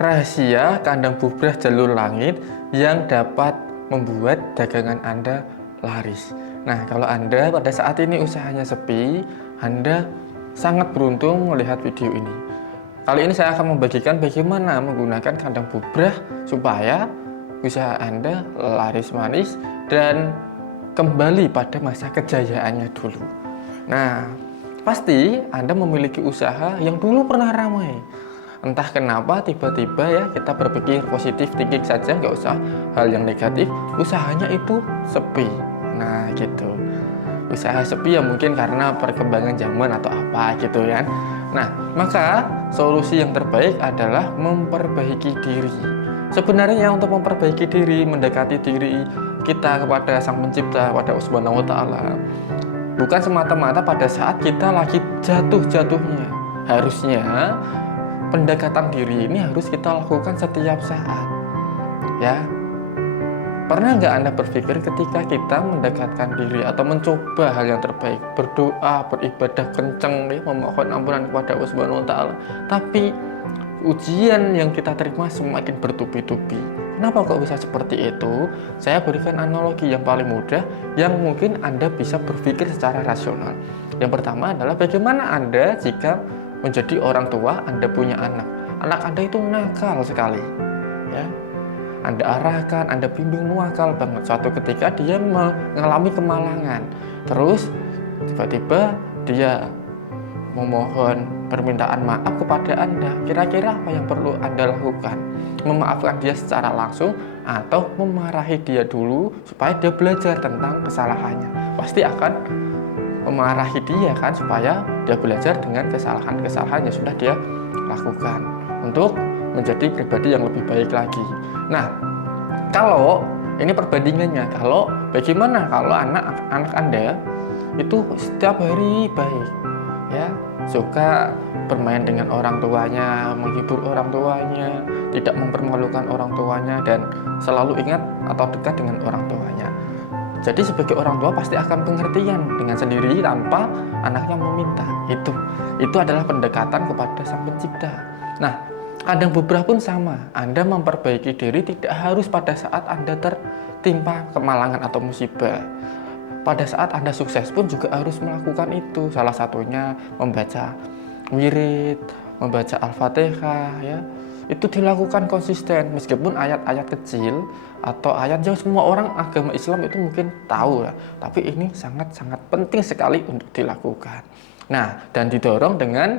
rahasia kandang bubrah jalur langit yang dapat membuat dagangan Anda laris. Nah, kalau Anda pada saat ini usahanya sepi, Anda sangat beruntung melihat video ini. Kali ini saya akan membagikan bagaimana menggunakan kandang bubrah supaya usaha Anda laris manis dan kembali pada masa kejayaannya dulu. Nah, pasti Anda memiliki usaha yang dulu pernah ramai. Entah kenapa tiba-tiba ya kita berpikir positif thinking saja, nggak usah hal yang negatif, usahanya itu sepi. Nah gitu, usaha sepi ya mungkin karena perkembangan zaman atau apa gitu kan. Nah, maka solusi yang terbaik adalah memperbaiki diri. Sebenarnya untuk memperbaiki diri, mendekati diri kita kepada Sang Pencipta, pada Allah Subhanahu wa Ta'ala, bukan semata-mata pada saat kita lagi jatuh-jatuhnya. Harusnya pendekatan diri ini harus kita lakukan setiap saat. Ya, pernah nggak Anda berpikir ketika kita mendekatkan diri atau mencoba hal yang terbaik, berdoa, beribadah kenceng, ya, memohon ampunan kepada Allah Subhanahu wa Ta'ala, tapi ujian yang kita terima semakin bertubi-tubi. Kenapa kok bisa seperti itu? Saya berikan analogi yang paling mudah yang mungkin Anda bisa berpikir secara rasional. Yang pertama adalah bagaimana Anda jika menjadi orang tua, Anda punya anak. Anak Anda itu nakal sekali. Ya. Anda arahkan, Anda bimbing nakal banget. Suatu ketika dia mengalami kemalangan. Terus tiba-tiba dia memohon permintaan maaf kepada Anda. Kira-kira apa yang perlu Anda lakukan? Memaafkan dia secara langsung atau memarahi dia dulu supaya dia belajar tentang kesalahannya? Pasti akan memarahi dia kan, supaya dia belajar dengan kesalahan-kesalahan yang sudah dia lakukan untuk menjadi pribadi yang lebih baik lagi. Nah, kalau ini perbandingannya, kalau bagaimana kalau anak-anak Anda itu setiap hari baik, ya, suka bermain dengan orang tuanya, menghibur orang tuanya, tidak mempermalukan orang tuanya, dan selalu ingat atau dekat dengan orang tuanya. Jadi sebagai orang tua pasti akan pengertian dengan sendiri tanpa anaknya meminta. Itu adalah pendekatan kepada Sang Pencipta. Nah, kandang bubrah pun sama. Anda memperbaiki diri tidak harus pada saat Anda tertimpa kemalangan atau musibah. Pada saat Anda sukses pun juga harus melakukan itu. Salah satunya membaca wirid, membaca Al-Fatihah, ya. Itu dilakukan konsisten meskipun ayat-ayat kecil atau ayat yang semua orang agama Islam itu mungkin tahu ya, tapi ini sangat-sangat penting sekali untuk dilakukan. Nah, dan didorong dengan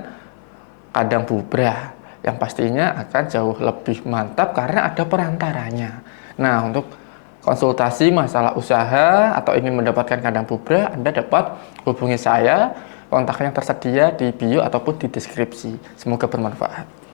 kandang bubrah yang pastinya akan jauh lebih mantap karena ada perantaranya. Nah, untuk konsultasi masalah usaha atau ingin mendapatkan kandang bubrah, Anda dapat hubungi saya. Kontaknya tersedia di bio ataupun di deskripsi. Semoga bermanfaat.